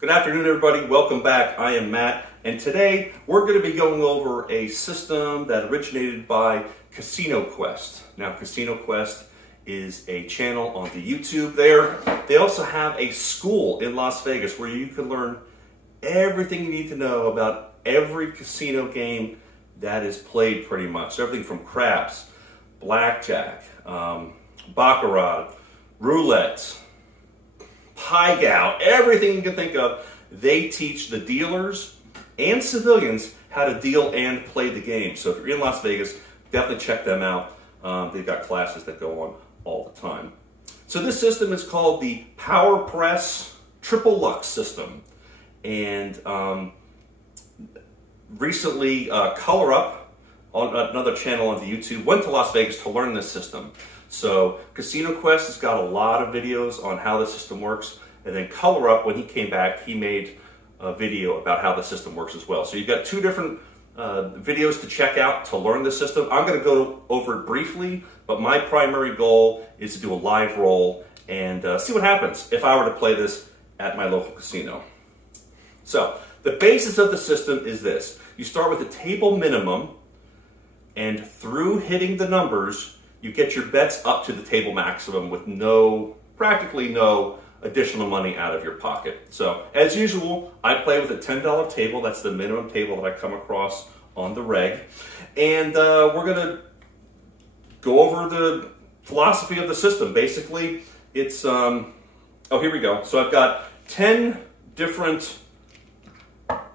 Good afternoon, everybody. Welcome back. I am Matt, and today we're going to be going over a system that originated by Casino Quest. Now, Casino Quest is a channel on the YouTube there. They also have a school in Las Vegas where you can learn everything you need to know about every casino game that is played pretty much. So everything from craps, blackjack, baccarat, roulette, pie gow, everything you can think of. They teach the dealers and civilians how to deal and play the game. So if you're in Las Vegas, definitely check them out. They've got classes that go on all the time. So this system is called the PowerPress Triple Lux system. And recently, Color Up, on another channel on the YouTube, went to Las Vegas to learn this system. So Casino Quest has got a lot of videos on how the system works, and then Color Up, when he came back, he made a video about how the system works as well. So you've got two different videos to check out to learn the system. I'm going to go over it briefly, but my primary goal is to do a live roll and see what happens if I were to play this at my local casino. So the basis of the system is this. You start with a table minimum, and through hitting the numbers, you get your bets up to the table maximum with practically no additional money out of your pocket. So as usual, I play with a $10 table. That's the minimum table that I come across on the reg. And we're gonna go over the philosophy of the system. Basically, it's, oh, here we go. So I've got 10 different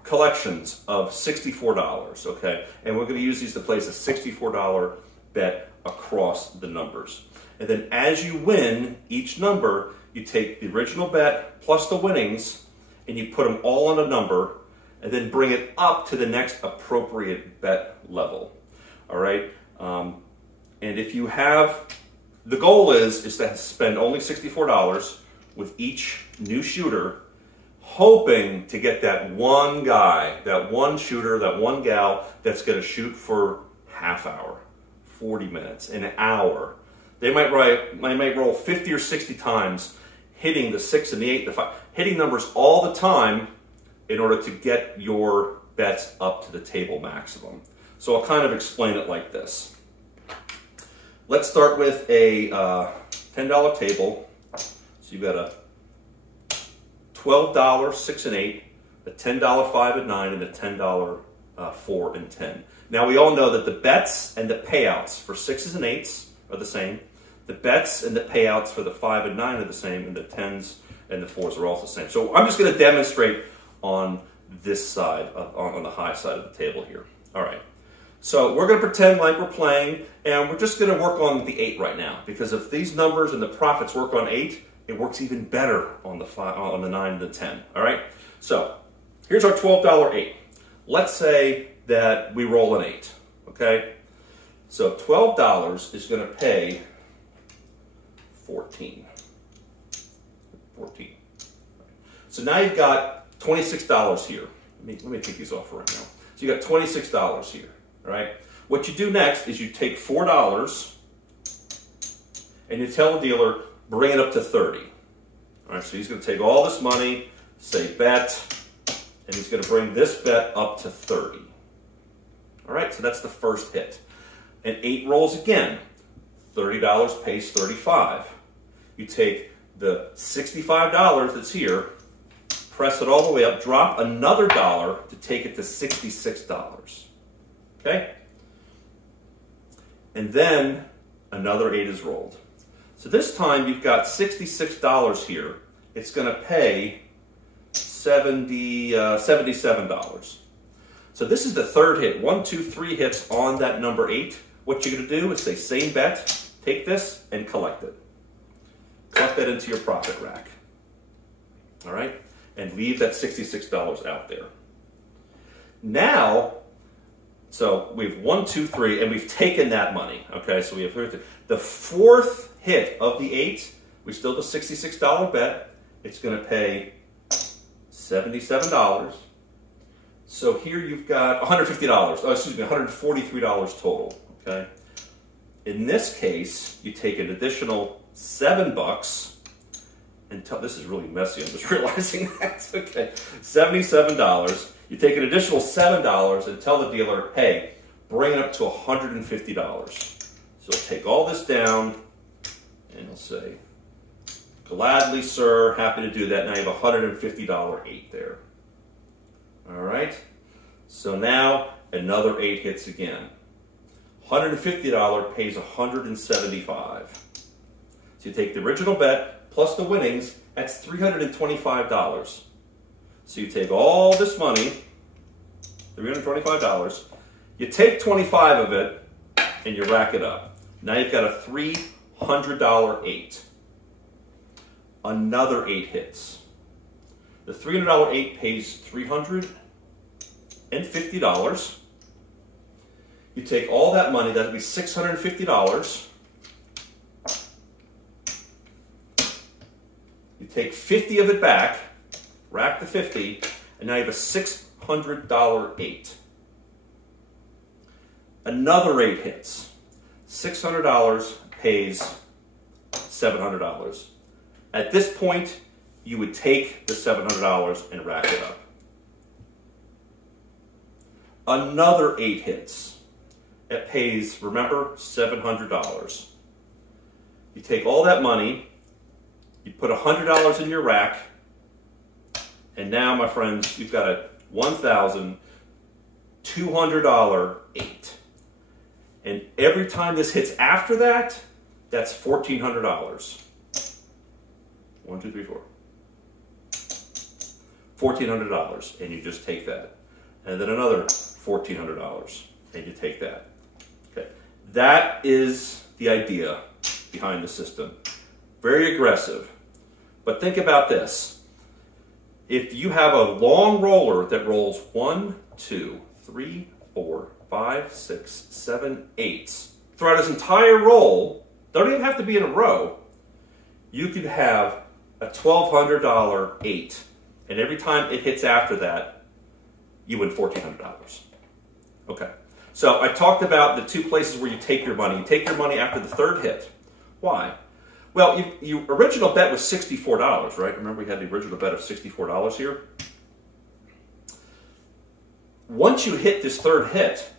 collections of $64, okay? And we're gonna use these to place a $64 bet across the numbers. And then as you win each number, you take the original bet plus the winnings and you put them all on a number and then bring it up to the next appropriate bet level. All right? And if you have, the goal is to spend only $64 with each new shooter, hoping to get that one guy, that one shooter, that one gal that's going to shoot for half hour, 40 minutes, an hour. They might roll 50 or 60 times, hitting the 6 and the 8, the 5, hitting numbers all the time in order to get your bets up to the table maximum. So I'll kind of explain it like this. Let's start with a $10 table. So you've got a $12 6 and 8, a $10 5 and 9, and a $10 4 and 10. Now we all know that the bets and the payouts for 6s and 8s are the same. The bets and the payouts for the 5 and 9 are the same, and the 10s and the 4s are also the same. So I'm just going to demonstrate on this side, on the high side of the table here. All right. So we're going to pretend like we're playing, and we're just going to work on the 8 right now, because if these numbers and the profits work on 8, it works even better on the 5, on the 9 and the 10. All right. So here's our $12 8. Let's say that we roll an 8. Okay. So $12 is going to pay 14. So now you've got $26 here. Let me take these off right now. So you got $26 here. All right. What you do next is you take $4 and you tell the dealer, bring it up to 30. All right. So he's going to take all this money, say bet, and he's going to bring this bet up to 30. All right. So that's the first hit. And 8 rolls again. $30 pays 35. You take the $65 that's here, press it all the way up, drop another dollar to take it to $66. Okay? And then another 8 is rolled. So this time you've got $66 here. It's going to pay $77. So this is the third hit. 1, 2, 3 hits on that number 8. What you're going to do is say, same bet, take this and collect it. Collect that into your profit rack. All right? And leave that $66 out there. Now, so we've 1, 2, 3, and we've taken that money. Okay, so we have the fourth hit of the 8. We still have a $66 bet. It's going to pay $77. So here you've got $150. Oh, excuse me, $143 total. Okay. In this case, you take an additional $7 and until, this is really messy, I'm just realizing that. Okay, $77. You take an additional $7 and tell the dealer, hey, bring it up to $150. So take all this down and he'll say, gladly, sir, happy to do that. Now you have a $150 8 there. All right, so now another 8 hits again. $150 pays $175. So you take the original bet plus the winnings, that's $325. So you take all this money, $325, you take 25 of it and you rack it up. Now you've got a $300 8. Another 8 hits. The $300 8 pays $350. You take all that money, that'll be $650. You take 50 of it back, rack the 50, and now you have a $600 8. Another 8 hits. $600 pays $700. At this point, you would take the $700 and rack it up. Another 8 hits. It pays, remember, $700. You take all that money, you put $100 in your rack, and now, my friends, you've got a $1,200 8. And every time this hits after that, that's $1,400. 1, 2, 3, 4. $1,400, and you just take that. And then another $1,400, and you take that. Okay, that is the idea behind the system. Very aggressive. But think about this. If you have a long roller that rolls 1, 2, 3, 4, 5, 6, 7, 8 throughout its entire roll, don't even have to be in a row, you could have a $1,200 8. And every time it hits after that, you win $1,400. Okay. So I talked about the 2 places where you take your money. You take your money after the 3rd hit. Why? Well, your original bet was $64, right? Remember we had the original bet of $64 here? Once you hit this 3rd hit,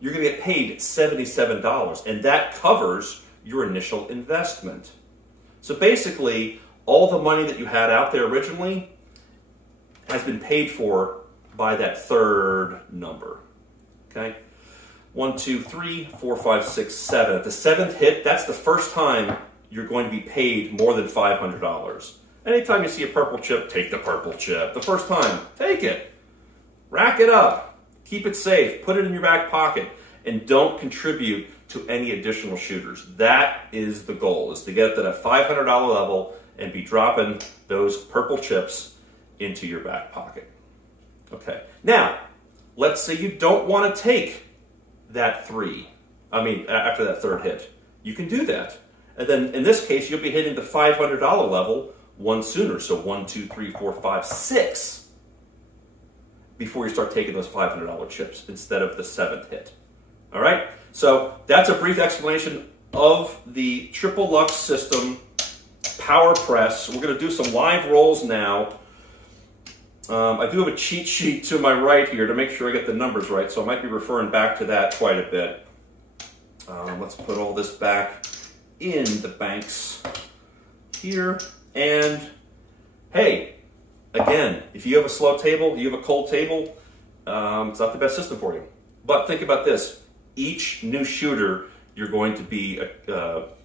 you're going to get paid $77, and that covers your initial investment. So basically, all the money that you had out there originally has been paid for by that 3rd number. Okay? 1, 2, 3, 4, 5, 6, 7. At the 7th hit, that's the first time you're going to be paid more than $500. Anytime you see a purple chip, take the purple chip. The first time, take it. Rack it up. Keep it safe. Put it in your back pocket. And don't contribute to any additional shooters. That is the goal, is to get to that $500 level and be dropping those purple chips into your back pocket. Okay. Now, let's say you don't want to take that after that 3rd hit. You can do that. And then in this case, you'll be hitting the $500 level one sooner. So 1, 2, 3, 4, 5, 6 before you start taking those $500 chips instead of the 7th hit. All right? So that's a brief explanation of the Triple Lux system power press. We're going to do some live rolls now. I do have a cheat sheet to my right here to make sure I get the numbers right, so I might be referring back to that quite a bit. Let's put all this back in the banks here. And hey, again, if you have a slow table, you have a cold table, it's not the best system for you. But think about this. Each new shooter, you're going to be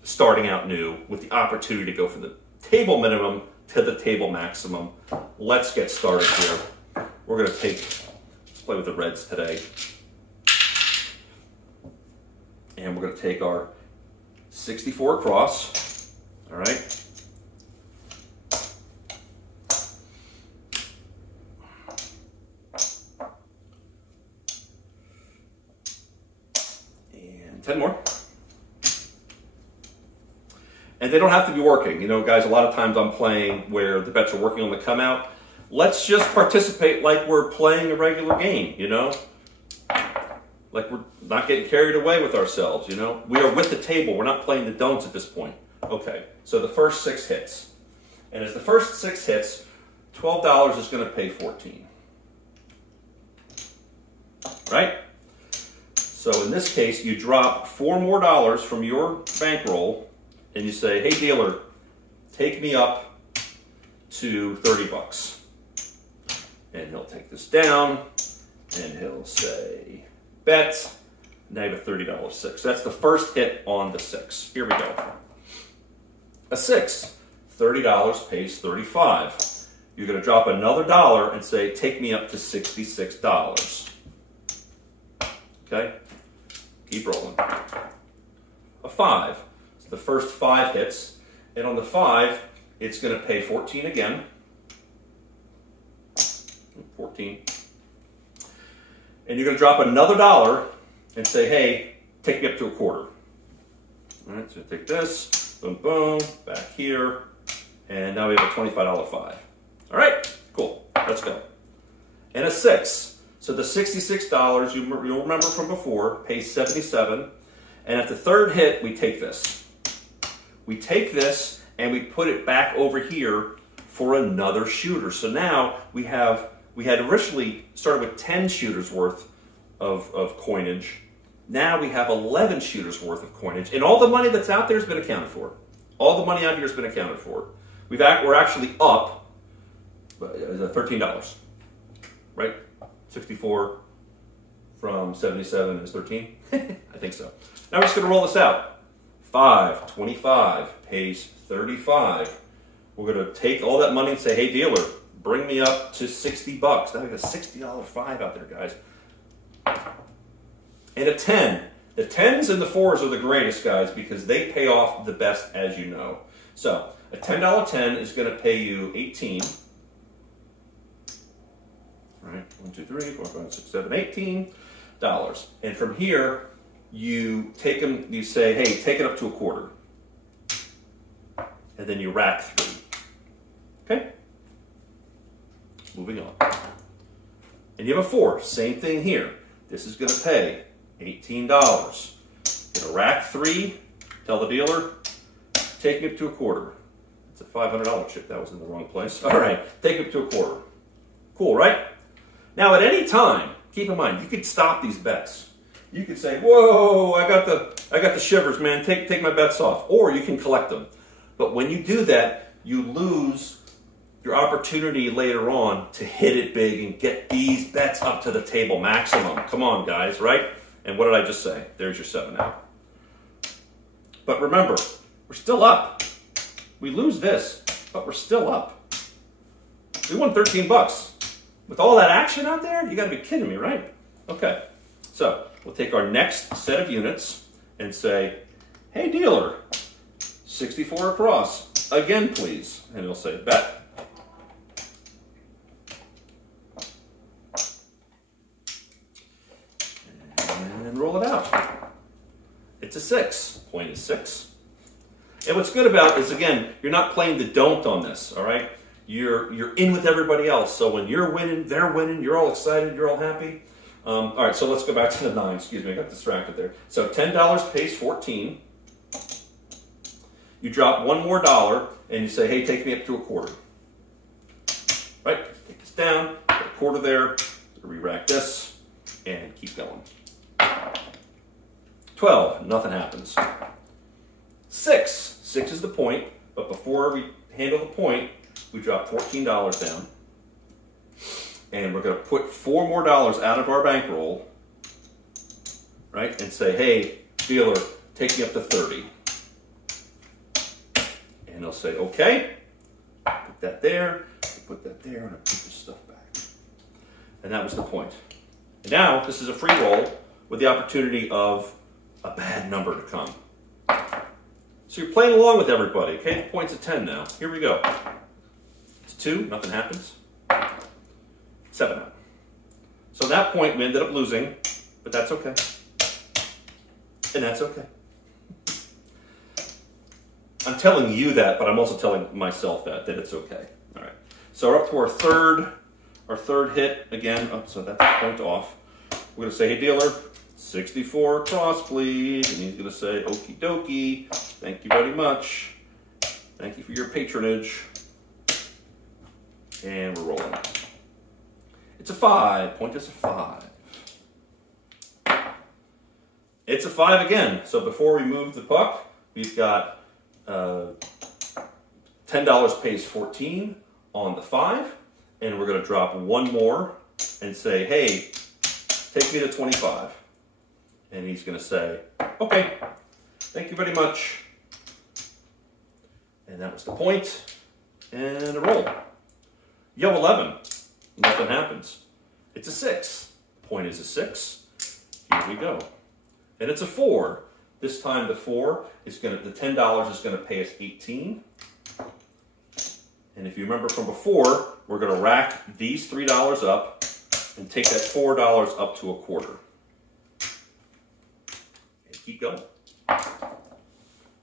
starting out new with the opportunity to go from the table minimum to the table maximum. Let's get started here. We're going to let's play with the reds today. And we're going to take our 64 across. All right. And 10 more. And they don't have to be working. You know, guys, a lot of times I'm playing where the bets are working on the come out. Let's just participate like we're playing a regular game, you know? Like we're not getting carried away with ourselves, you know? We are with the table. We're not playing the don'ts at this point. Okay, so the first 6 hits. And as the first 6 hits, $12 is going to pay 14. Right? So in this case, you drop $4 more from your bankroll, and you say, hey dealer, take me up to 30 bucks. And he'll take this down, and he'll say, bet, now you have a $30 6. That's the first hit on the 6. Here we go. A 6, $30 pays 35. You're going to drop another $1 and say, take me up to $66. Okay? Keep rolling. A 5. So the first 5 hits, and on the 5, it's going to pay 14 again. 14. And you're going to drop another $1 and say, hey, take me up to a quarter. All right, so take this, boom, boom, back here, and now we have a $25 5. All right, cool, let's go. And a 6. So the $66 you'll remember from before pays 77, and at the third hit, we take this. We take this and we put it back over here for another shooter. So now we had originally started with 10 shooters worth of coinage. Now we have 11 shooters worth of coinage, and all the money that's out there has been accounted for. All the money out here has been accounted for. We're actually up $13, right? 64 from 77 is 13. I think so. Now we're just going to roll this out. 5, 25 pays 35. We're going to take all that money and say, hey dealer, bring me up to 60 bucks. Now we got a $60 5 out there, guys. And a 10. The 10s and the 4s are the greatest, guys, because they pay off the best, as you know. So a $10 10 is going to pay you 18. All right, 1, 2, 3, 4, 5, 6, 7, $18. And from here, you take them, you say, hey, take it up to a quarter. And then you rack 3. Okay? Moving on. And you have a 4. Same thing here. This is going to pay $18. Going to rack 3. Tell the dealer, take me up to a quarter. It's a $500 chip. That was in the wrong place. All right, take it up to a quarter. Cool, right? Now, at any time, keep in mind, you could stop these bets. You could say, whoa, I got the shivers, man. Take my bets off. Or you can collect them. But when you do that, you lose your opportunity later on to hit it big and get these bets up to the table maximum. Come on, guys, right? And what did I just say? There's your 7 out. But remember, we're still up. We lose this, but we're still up. We won 13 bucks. With all that action out there, you gotta be kidding me, right? Okay, so we'll take our next set of units and say, hey dealer, 64 across, again please. And it'll say, bet. And roll it out. It's a 6, point is 6. And what's good about it is, again, you're not playing the don't on this, all right? You're in with everybody else. So when you're winning, they're winning, you're all excited, you're all happy. All right, so let's go back to the 9. Excuse me, I got distracted there. So $10 pays 14. You drop $1 more and you say, hey, take me up to a quarter. Right? Take this down, put a quarter there, re-rack this, and keep going. 12, nothing happens. 6 is the point, but before we handle the point, we drop $14 down, and we're going to put $4 more out of our bankroll, right, and say, hey, dealer, take me up to 30. And they'll say, okay, put that there, put that there, and I put this stuff back. And that was the point. And now, this is a free roll with the opportunity of a bad number to come. So you're playing along with everybody, okay? The point's at 10 now. Here we go. It's 2, nothing happens. 7 out. So at that point, we ended up losing, but that's okay. And that's okay. I'm telling you that, but I'm also telling myself that it's okay. All right. So we're up to our third hit again. Oh, so that's a point off. We're going to say, hey, dealer, 64 across, please. And he's going to say, okie dokie. Thank you very much. Thank you for your patronage. And we're rolling. It's a 5. Point is a 5. It's a 5 again. So before we move the puck, we've got $10 pays 14 on the 5. And we're going to drop one more and say, hey, take me to 25. And he's going to say, okay, thank you very much. And that was the point. And a roll. Yo, 11. Nothing happens. It's a 6. Point is a 6. Here we go. And it's a 4. This time the 4 is the $10 is going to pay us 18. And if you remember from before, we're going to rack these $3 up and take that $4 up to a quarter. And keep going.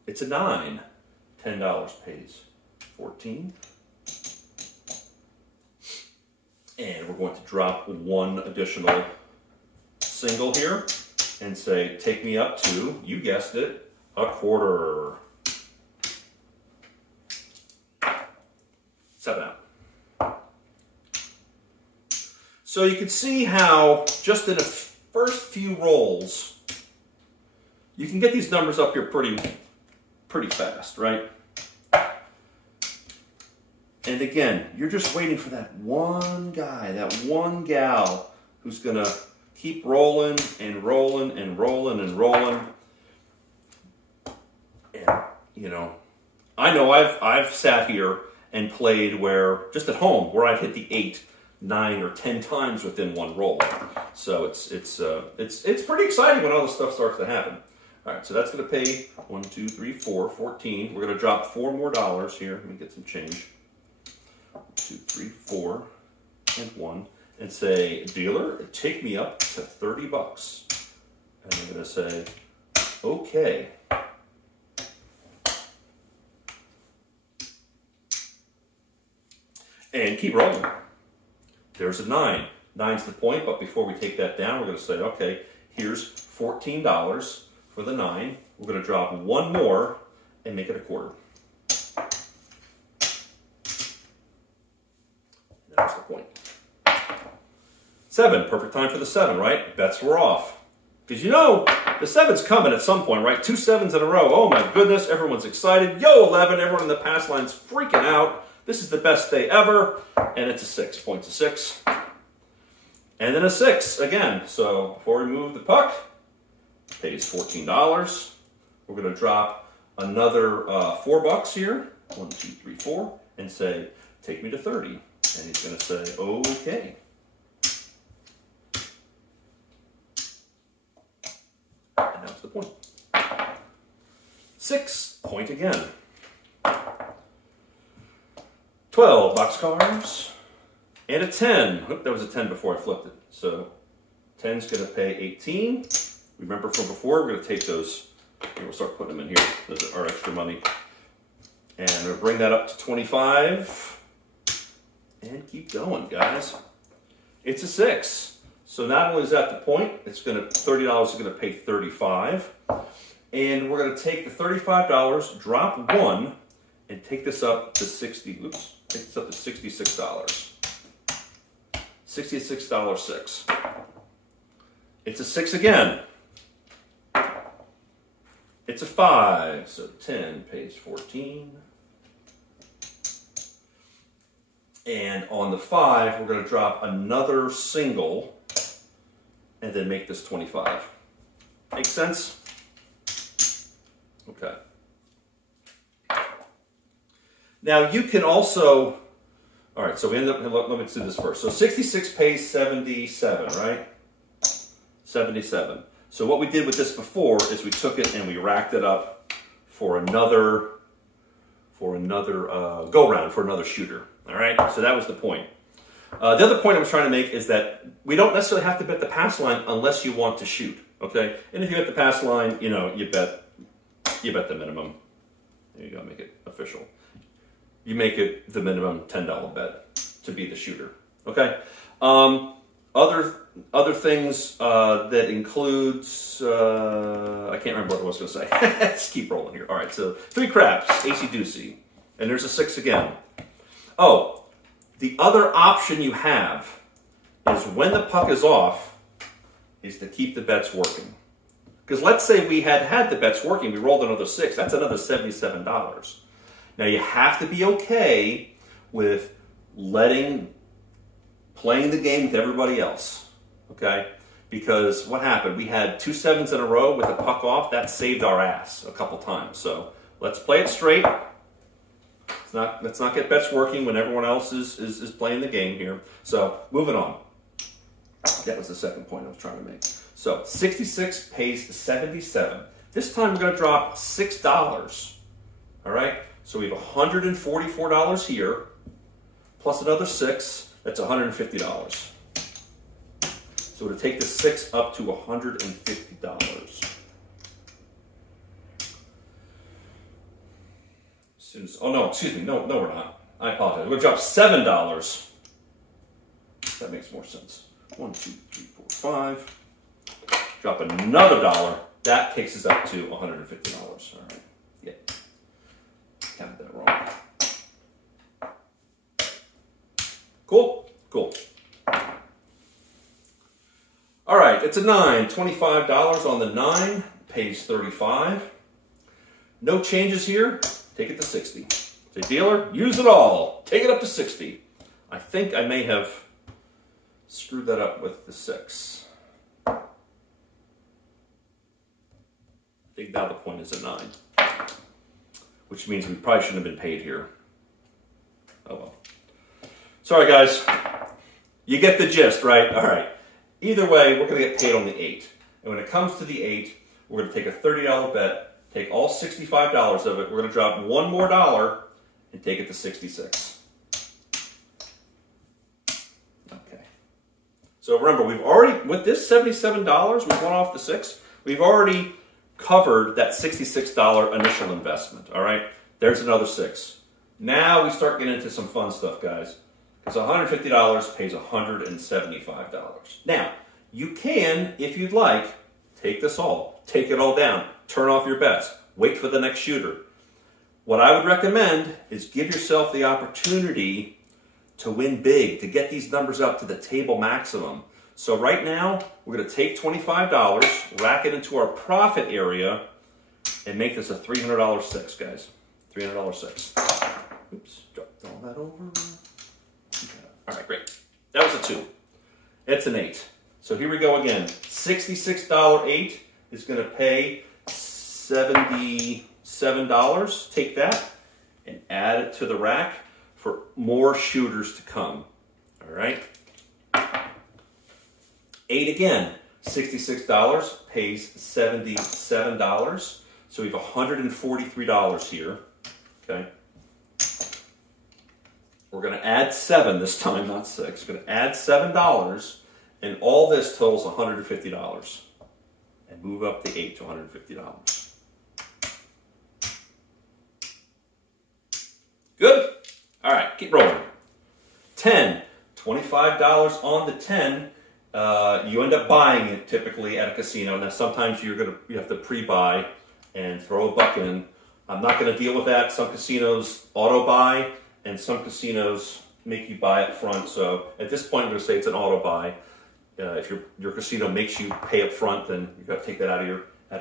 It's a 9. $10 pays 14. And we're going to drop one additional single here and say, take me up to, you guessed it, a quarter. 7 out. So you can see how just in the first few rolls, you can get these numbers up here pretty fast, right? And again, you're just waiting for that one guy, that one gal who's going to keep rolling and rolling and rolling and rolling. And, you know I've sat here and played where, just at home, where I've hit the 8, 9, or 10 times within one roll. So it's pretty exciting when all this stuff starts to happen. All right, so that's going to pay 1, 2, 3, 4, 14. We're going to drop $4 more here. Let me get some change. 2, 3, 4, and 1, and say, dealer, take me up to $30. And I'm going to say, okay. And keep rolling. There's a 9. 9's the point, but before we take that down, we're going to say, okay, here's $14 for the 9. We're going to drop one more and make it a quarter. That's the point. 7, perfect time for the 7, right? Bets were off. Because you know, the 7's coming at some point, right? 2 7s in a row. Oh my goodness, everyone's excited. Yo, 11, everyone in the pass line's freaking out. This is the best day ever. And it's a 6, points a 6. And then a 6 again. So before we move the puck, pays $14. We're going to drop another $4 here. 1, 2, 3, 4. And say, take me to 30. And he's going to say, okay. And that's the point. 6, point again. 12 boxcars. And a 10. Oop, that was a 10 before I flipped it. So 10's going to pay 18. Remember from before, we're going to take those. We'll start putting them in here. Those are our extra money. And we're going to bring that up to 25. And keep going, guys. It's a 6. So not only is that the point, it's going to $30 is going to pay 35. And we're going to take the $35, drop 1, and take this up to 60. Oops, take this up to $66. $66, 6. It's a 6 again. It's a 5. So 10 pays 14. And on the 5, we're going to drop another single and then make this 25. Make sense? Okay. Now you can also, all right, so we end up, let me do this first. So 66 pays 77, right? 77. So what we did with this before is we took it and we racked it up for another go round, for another shooter. All right, so that was the point. The other point I was trying to make is that we don't necessarily have to bet the pass line unless you want to shoot, okay? And if you bet the pass line, you know, you bet the minimum. There you go, make it official. You make it the minimum $10 bet to be the shooter, okay? Other things that includes, I can't remember what I was going to say. Let's keep rolling here. All right, so 3 craps, AC-doocy, and there's a 6 again. Oh, The other option you have is when the puck is off, is to keep the bets working. Because let's say we had the bets working, we rolled another 6, that's another $77. Now you have to be okay with playing the game with everybody else, okay? Because what happened? We had 2 7s in a row with the puck off. That saved our ass a couple times. So let's play it straight. Let's not get bets working when everyone else is playing the game here. So moving on. That was the second point I was trying to make. So 66 pays 77. This time we're going to drop $6. All right. So we have $144 here, plus another 6. That's $150. So we're going to take the 6 up to $150. Oh no, excuse me. No, we're not. I apologize. We're going to drop $7. That makes more sense. 1, 2, 3, 4, 5. Drop another $1. That takes us up to $150. All right. Yeah. Counted that wrong. Cool? Cool. All right, it's a 9. $25 on the 9. Pays 35. No changes here. Take it to 60. Say, dealer, use it all. Take it up to 60. I think I may have screwed that up with the 6. I think now the point is a 9. Which means we probably shouldn't have been paid here. Oh well. Sorry guys. You get the gist, right? All right. Either way, we're going to get paid on the 8. And when it comes to the 8, we're going to take a $30 bet, take all $65 of it, we're going to drop one more $1 and take it to 66. Okay. So remember, we've already, with this $77, we've gone off the 6, we've already covered that $66 initial investment, all right? There's another 6. Now we start getting into some fun stuff, guys. Because $150 pays $175. Now, you can, if you'd like, take this all. Take it all down. Turn off your bets. Wait for the next shooter. What I would recommend is give yourself the opportunity to win big, to get these numbers up to the table maximum. So right now, we're going to take $25, rack it into our profit area, and make this a $300 6, guys. $300 6. Oops, dropped all that over. All right, great. That was a 2. It's an 8. So here we go again. $66 8 is going to pay $77. Take that and add it to the rack for more shooters to come. All right. 8 again. $66 pays $77. So we have $143 here. Okay. We're going to add 7 this time, not 6. We're going to add $7, and all this totals $150. And move up the 8 to $150. Good? All right, keep rolling. 10. $25 on the 10. You end up buying it typically at a casino. Now sometimes you have to pre-buy and throw a buck in. I'm not going to deal with that. Some casinos auto-buy, and some casinos make you buy up front. So at this point, I'm going to say it's an auto buy. If your casino makes you pay up front, then you've got to take that out of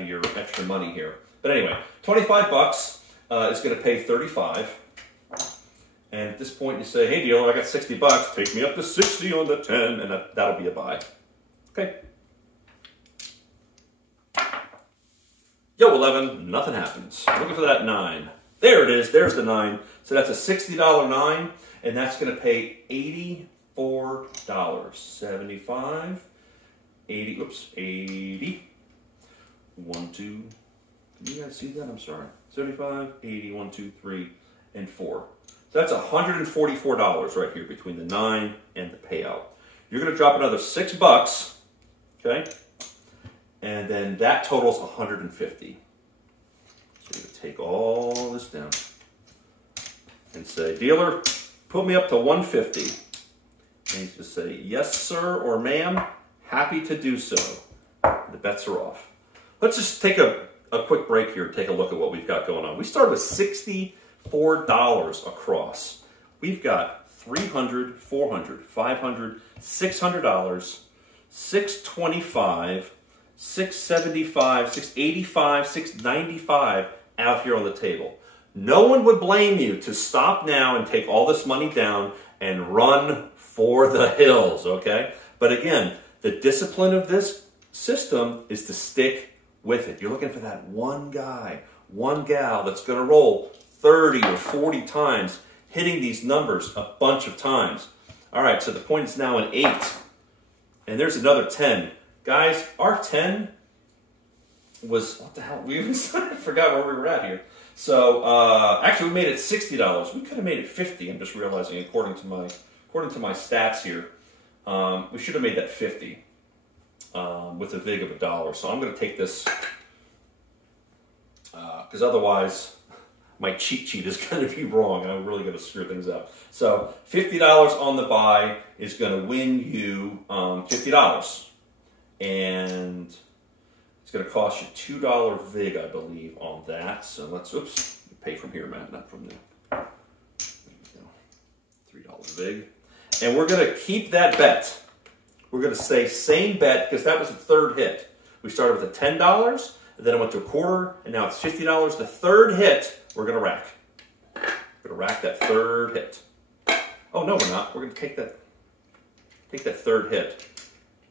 your extra money here. But anyway, $25 is going to pay $35. And at this point, you say, "Hey, dealer, I got $60. Take me up to 60 on the 10, and that'll be a buy." Okay. Yo, 11, nothing happens. Looking for that 9. There it is. There's the 9. So that's a $60 9, and that's going to pay $84. 75, 80. Oops, 80. 1, 2. Can you guys see that? I'm sorry. 75, 80, 1, 2, 3, and 4. So that's $144 right here between the 9 and the payout. You're going to drop another $6, okay? And then that totals $150. So you're going to take all this down and say, "Dealer, put me up to $150. And you just say, "Yes, sir," or "Ma'am, happy to do so." The bets are off. Let's just take a quick break here and take a look at what we've got going on. We started with $64 across. We've got $300, $400, $500, $600, $625, $675, $685, $695 out here on the table. No one would blame you to stop now and take all this money down and run for the hills, okay? But again, the discipline of this system is to stick with it. You're looking for that one guy, one gal that's going to roll 30 or 40 times, hitting these numbers a bunch of times. All right, so the point is now an 8. And there's another 10. Guys, our 10 was, what the hell? We even forgot where we were at here. So, actually, we made it $60. We could have made it $50. I'm just realizing, according to my stats here, we should have made that $50 with a vig of $1. So I'm going to take this because otherwise my cheat sheet is going to be wrong. I'm really going to screw things up. So $50 on the buy is going to win you $50, and it's going to cost you $2 vig, I believe, on that. So let's, oops, pay from here, Matt, not from there. There we go. $3 vig. And we're going to keep that bet. We're going to say same bet because that was the third hit. We started with a $10, and then it went to a quarter, and now it's $50. The third hit, we're going to rack. We're going to rack that third hit. Oh, no, we're not. We're going to take that third hit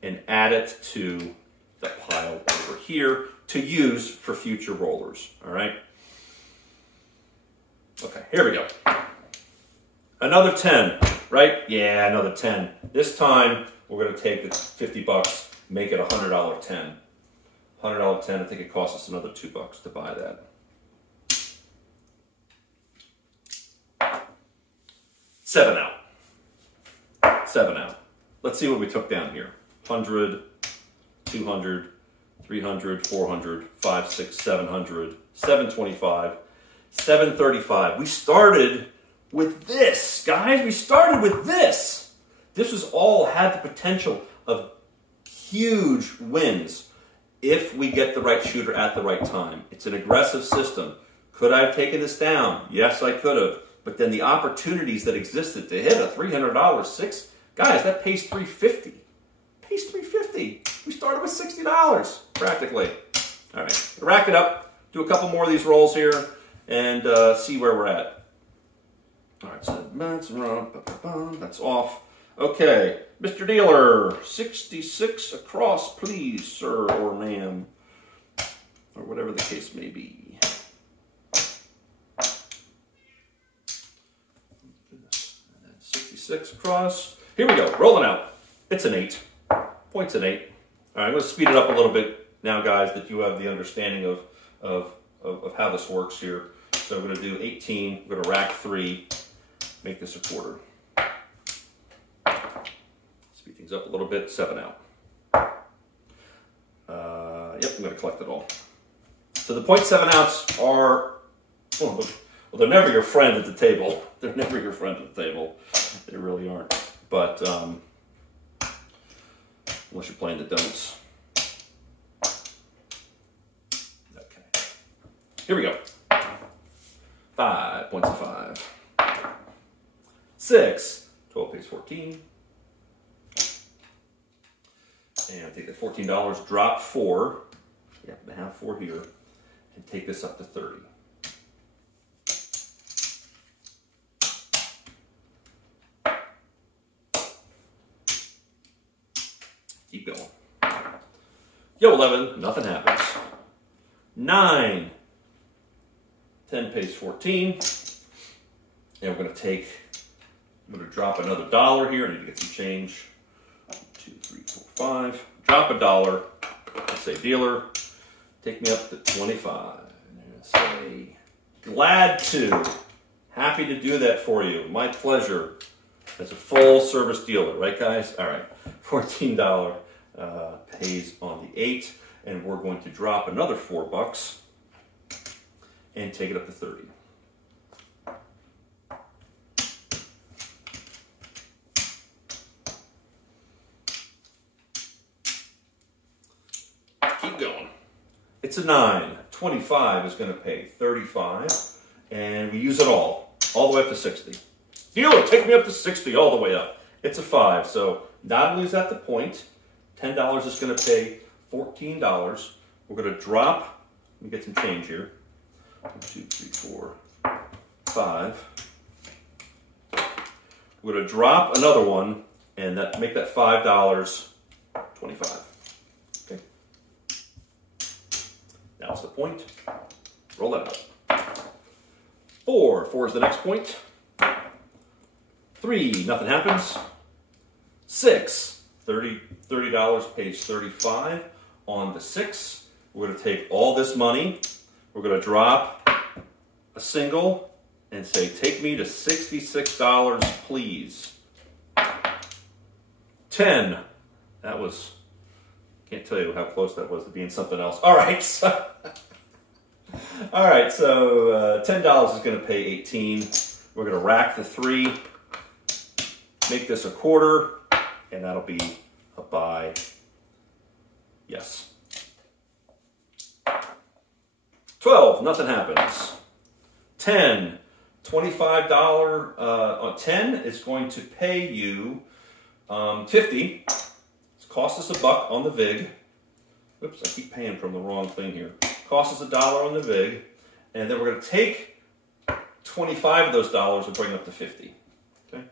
and add it to the pile over here to use for future rollers. All right? Okay, here we go. Another 10, right? Yeah, another 10. This time, we're going to take the $50, make it a $100 10. $100 10, I think it costs us another $2 to buy that. 7 out. 7 out. Let's see what we took down here. 100, 200, 300, 400, 500, 600, 700, 725, 735. We started with this, guys. We started with this. This was all had the potential of huge wins if we get the right shooter at the right time. It's an aggressive system. Could I have taken this down? Yes, I could have. But then the opportunities that existed to hit a $300 6, guys, that pays $350. Pays $350. We started with $60 practically. All right, rack it up. Do a couple more of these rolls here and see where we're at. All right, so that's off. Okay, Mr. Dealer, 66 across, please, sir or ma'am, or whatever the case may be. 66 across. Here we go, rolling out. It's an 8. Point's an 8. All right, I'm going to speed it up a little bit now, guys, that you have the understanding of how this works here. So we're going to do 18. We're going to rack 3, make this a quarter. Speed things up a little bit, 7 out. Yep, I'm going to collect it all. So the 0.7 outs are, well, they're never your friend at the table. They're never your friend at the table. They really aren't. But unless you're playing the don'ts. Okay. Here we go. 5 points of 5. 6. 12 pays 14. And I take the $14, drop 4. Yep, I have 4 here. And take this up to 30. Keep going. Yo, 11, nothing happens. 9. 10 pays 14. And we're going to drop another $1 here. I need to get some change. 1, 2, 3, 4, 5. Drop $1. I say, dealer, take me up to 25. And I say, glad to. Happy to do that for you. My pleasure. As a full service dealer, right, guys? All right. $14 pays on the 8. And we're going to drop another $4 and take it up to 30. Keep going. It's a 9. 25 is going to pay 35. And we use it all the way up to 60. Steeler, take me up to 60 all the way up. It's a 5. So not only is that the point, $10 is going to pay $14. We're going to drop, let me get some change here. 1, 2, 3, 4, 5. We're going to drop another one and make that $5.25. Okay. Now's the point. Roll that up. 4. 4 is the next point. 3. Nothing happens. 6. $30 pays 35 on the 6. We're going to take all this money. We're going to drop a single and say, take me to $66, please. 10. That was, can't tell you how close that was to being something else. All right, so, all right, so $10 is going to pay 18. We're going to rack the 3, make this a quarter, and that'll be a buy. Yes. 12, nothing happens. 10, $25 on 10 is going to pay you 50. It's cost us $1 on the VIG. Oops, I keep paying from the wrong thing here. Cost us $1 on the VIG, and then we're going to take 25 of those dollars and bring it up to 50. Okay,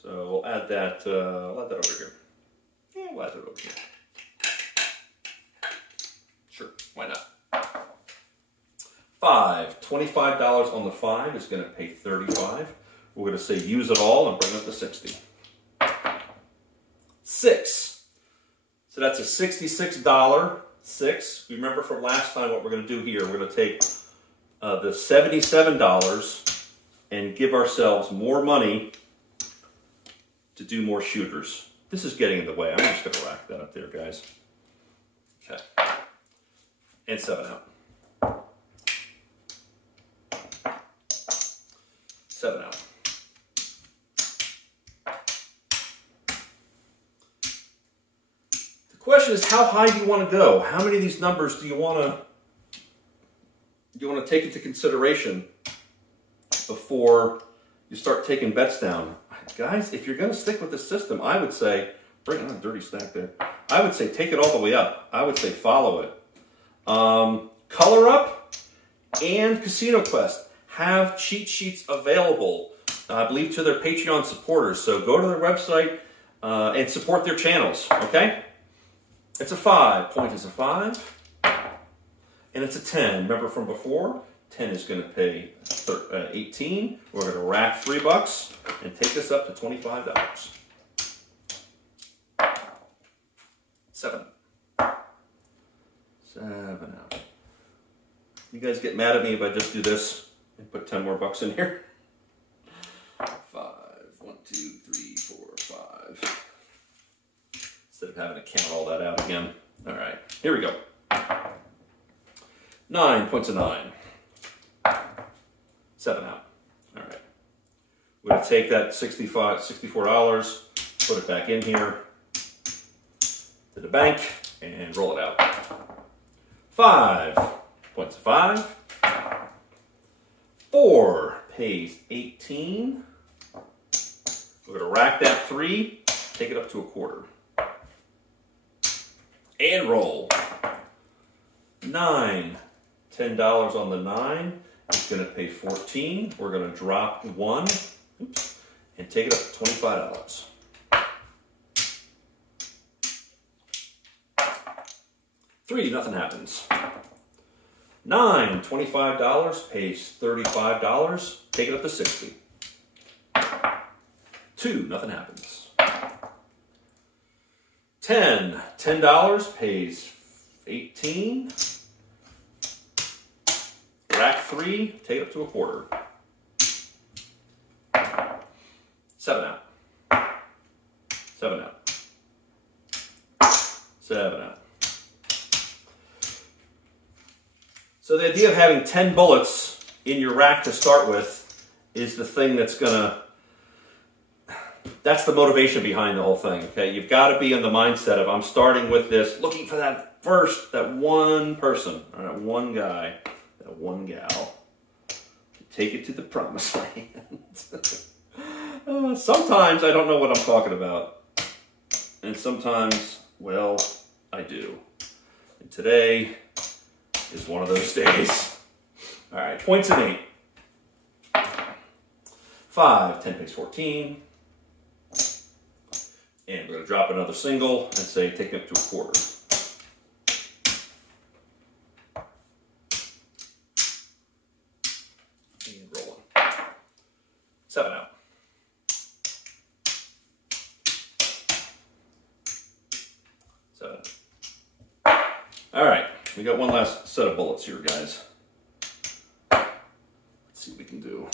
so we'll add that. I'll add that over here. Yeah, we'll add that over here. Sure, why not? 5, $25 on the 5 is going to pay 35. We're going to say use it all and bring it up to 60. 6. So that's a $66 6. Remember from last time what we're going to do here. We're going to take the $77 and give ourselves more money to do more shooters. This is getting in the way. I'm just going to rack that up there, guys. Okay. And 7 out. 7 out. The question is, how high do you want to go? How many of these numbers do you want to take into consideration before you start taking bets down? Guys, if you're going to stick with the system, I would say, bring on a dirty stack there. I would say take it all the way up. I would say follow it. Color Up and Casino Quest have cheat sheets available, I believe, to their Patreon supporters. So go to their website and support their channels, okay? It's a 5. Point is a 5. And it's a 10. Remember from before? 10 is going to pay 18. We're going to rack $3 and take this up to $25. 7. 7 out. You guys get mad at me if I just do this and put 10 more bucks in here? 5. 1, 2, 3, 4, 5. Instead of having to count all that out again. All right, here we go. 9 points of 9. 7 out. All right. We're going to take that $64, put it back in here to the bank, and roll it out. 5 points of 5. 4 pays 18. We're going to rack that 3, take it up to a quarter. And roll. 9. $10 on the 9. It's going to pay 14. We're going to drop 1. Oops, and take it up to $25. $3, nothing happens. 9, $25 pays $35. Take it up to 60. 2, nothing happens. 10, $10 pays 18. Rack 3, take it up to a quarter. 7 out. 7 out. 7 out. So the idea of having 10 bullets in your rack to start with is the thing that's that's the motivation behind the whole thing, okay? You've got to be in the mindset of, I'm starting with this, looking for that one person, or that one guy, that one gal, to take it to the promised land. Sometimes I don't know what I'm talking about. And sometimes, well, I do. And today is one of those days. All right, points in 8. 5, 10 pays 14. And we're going to drop another single and say take it up to a quarter. And rolling. 7 out. 7. All right, we got one last set of bullets here, guys. Let's see what we can do.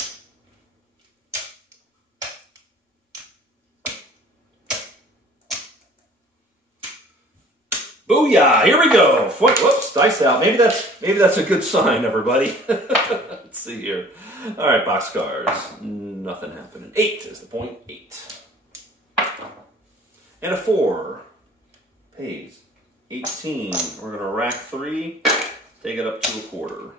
Booyah! Here we go. Whoops, dice out. Maybe that's a good sign, everybody. Let's see here. All right, boxcars. Nothing happening. 8 is the point. 8. And a 4 pays 18. We're gonna rack 3. Take it up to a quarter.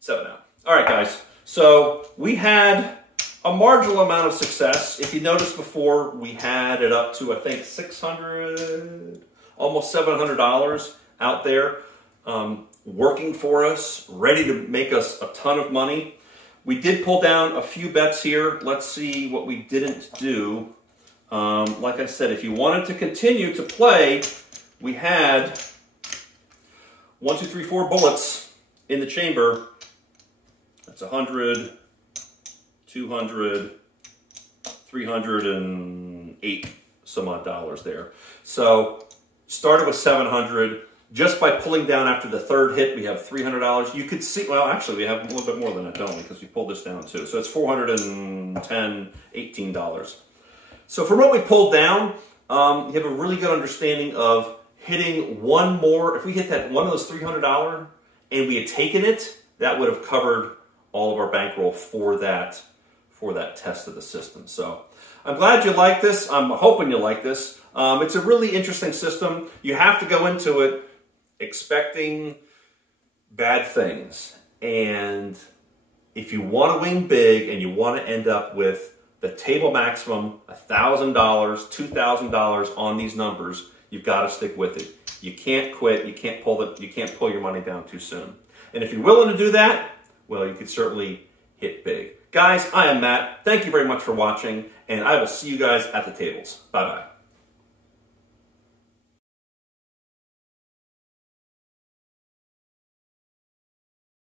7 out. All right, guys. So we had a marginal amount of success. If you noticed before, we had it up to, I think, $600, almost $700 out there working for us, ready to make us a ton of money. We did pull down a few bets here. Let's see what we didn't do. Like I said, if you wanted to continue to play, we had 1, 2, 3, 4 bullets in the chamber. That's 100, 200, 308 some odd dollars there. So started with 700. Just by pulling down after the third hit, we have $300. You could see, well, actually, we have a little bit more than that, don't we? Because we pulled this down too. So it's $410, $18. So for what we pulled down, you have a really good understanding of hitting one more. If we hit that one of those $300 and we had taken it, that would have covered all of our bankroll for that test of the system. So I'm glad you like this. I'm hoping you like this. It's a really interesting system. You have to go into it expecting bad things. And if you want to win big and you want to end up with the table maximum, $1,000, $2,000 on these numbers, you've got to stick with it. You can't quit. You can't pull your money down too soon. And if you're willing to do that, well, you could certainly hit big. Guys, I am Matt. Thank you very much for watching, and I will see you guys at the tables. Bye-bye.